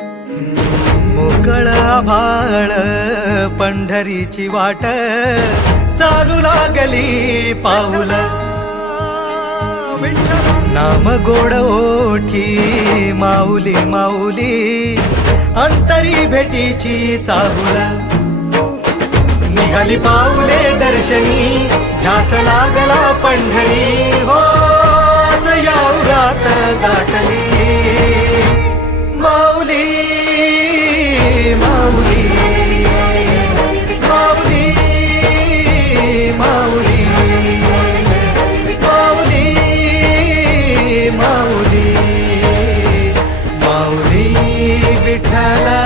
मोकळ आभाळ पंढरीची वाट चालू लागली पाऊल नाम गोड ओठी माऊली माऊली अंतरी भेटीची चाहुल निघाली पाऊले दर्शनी ध्यास लागला पंढरी हो याउरात दाटली माऊली माऊली माऊली माऊली माऊली माऊली माऊली विठ्ठला